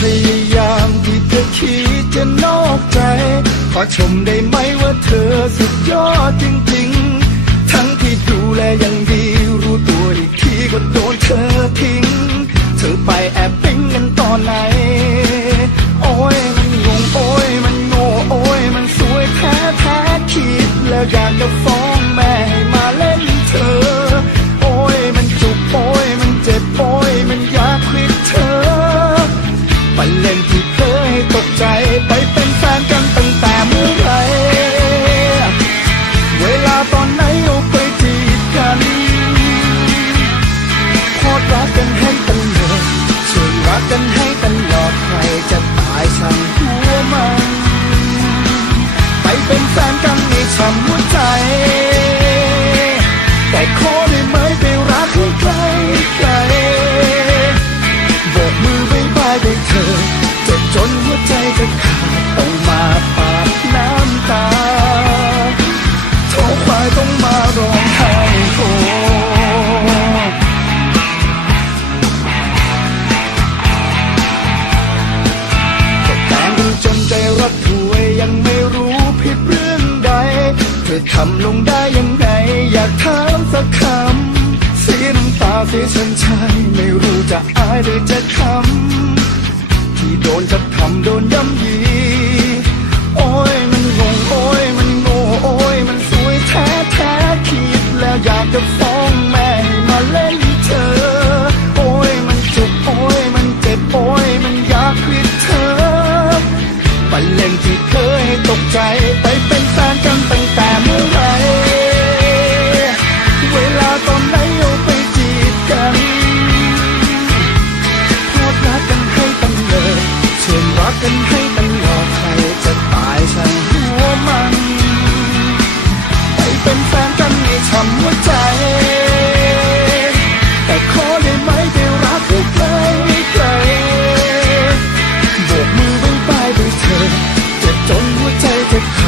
พยายามที่จะคิดจะนอกใจ ขอชมได้ไหมว่าเธอสุดยอดจริง ๆ ทั้งที่ดูแลอย่าง คำลงได้ยังไงอยากถามสักคำสีน้ำตาสีชันชัยไม่รู้จะอายหรือจะคำที่โดนจะทำโดนย้ำยี Patrick